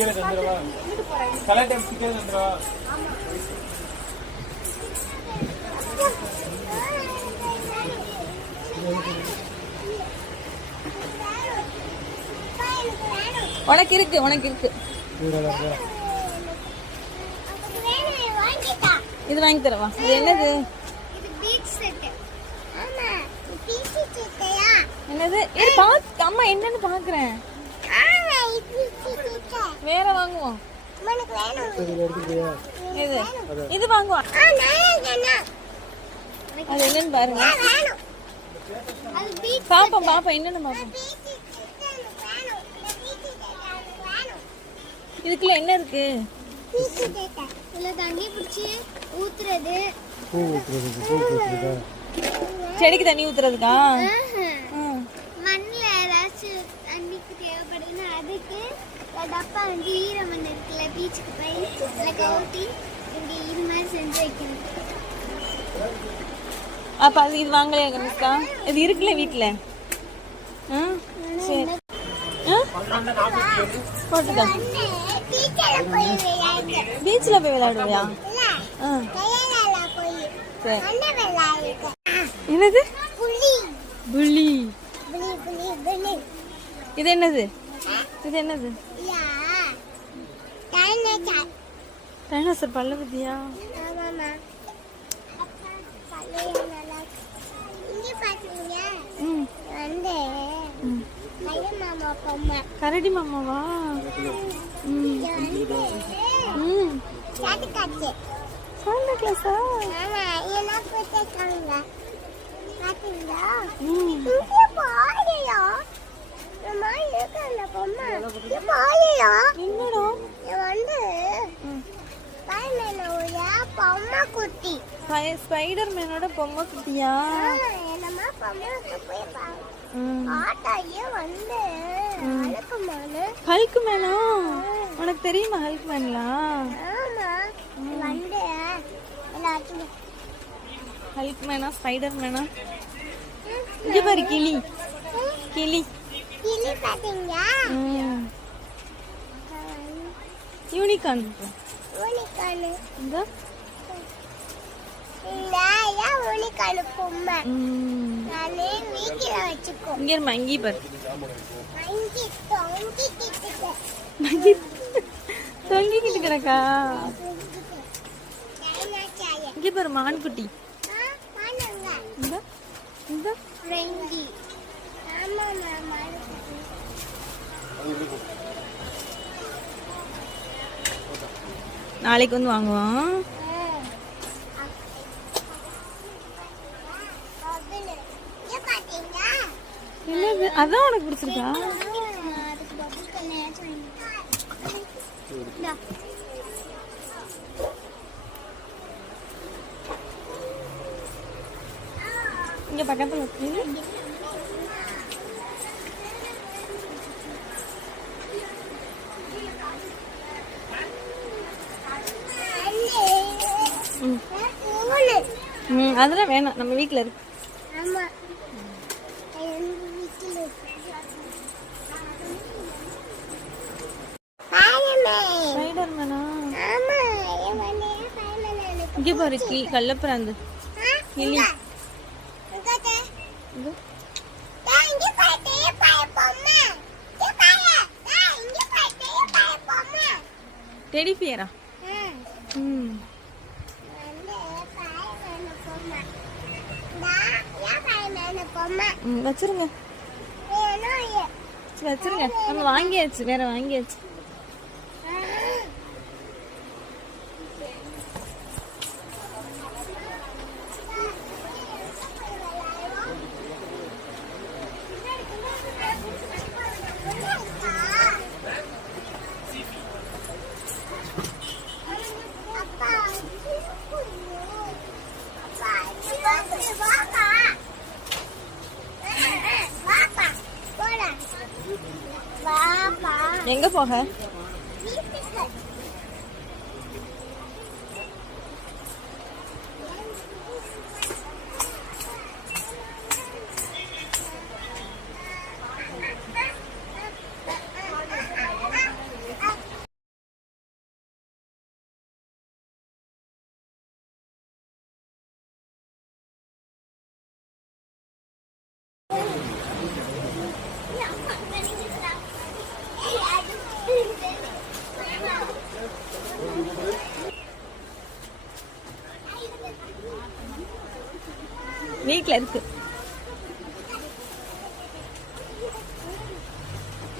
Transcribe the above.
Sticker தந்துடவா colour time sticker தந்துடவா உனக்கு இருக்கு உனக்கு இருக்கு. இது வாங்கி தரவா? இது என்னது? என்னது? பாத்து அம்மா என்னன்னு பாக்குறேன். வேற வாங்குவோம். இது இது வாங்குவோம் அது என்னன்னு பாருங்க. பாப்போம் பாப்போம். என்னன்னு பாப்போம்? இதுக்குள்ள என்ன இருக்கு? செடிக்கு தண்ணி ஊத்துறதுக்கா? அப்பா வந்து ஈரமண் இருக்குல்ல பீச்சுக்கு போய் அதில் கவுட்டி இப்படி இது மாதிரி செஞ்சு வைக்கணும் அப்ப அது இது வாங்கலையா கணிஷ்கா? இது இருக்குல்ல வீட்டில் ஆ? சரி. ஆ? போட்டுக்கோ. பீச்சில் போய் விளையாடுவியா? ஆ. சரி. என்னது? புலி. புள்ளி இது என்னது? இது என்னது? டைனோசர் டைனோசர் பல்ல பத்தியா? ஆமாம்மா. பழைய நல்லா இங்கே பார்த்தீங்க ம். பொம்மை குட்டி ஸ்பை- ஸ்பைடர் மேனோட பொம்மை குட்டியா என்னமா பொம்மை போய் ஆட்டாயே வந்து ஹல்க் மேனா உனக்கு தெரியுமா ஹல்க் ஆமா. வந்து எல்லாத்தையும் ஹல்க் மேனா ஸ்பைடர் மேனா இங்க பாரு கிளி. கிளி. கிளி பாத்தீங்களா? யூனிகார்ன் வச்சுக்கோ. இங்க இருமா இங்கே பாரு. மங்கி தொங்கிக்கிட்டு கிடக்கா இங்க பாரு மான்குட்டி. இந்த நாளைக்கு வந்து வாங்குவோம். என்னது? அதான் உனக்கு பிடிச்சிருக்கா? இங்க பக்கத்துல இருக்கு ம் ம் அதெல்லாம் வேணாம். நம்ம வீட்டுல இருக்கு. பாருமே. ஸ்பைடர் மேனா ஆமா என் வண்டியில பாருமே எனக்கு. இங்க பாரு கிளி கள்ளப்பிராந்து ஆ, கிளி இங்க. இங்க தே. இது டேய், இங்க பாரு, டேய், பாரு, பொம்மை. இங்க பாரு. டேய், இங்க பாரு, டேய், பாரு, பொம்மை. டெடி ஃபியரா ம். ம் வந்து பாருமே பொம்மை. இந்தா, ஏன் பாருமே பொம்மை ம் வச்சிருங்க வச்சிருங்க நம்ம வாங்கியாச்சு வேற வாங்கியாச்சு அப்பா, எங்க போக Yeah. வீட்டில் இருக்கு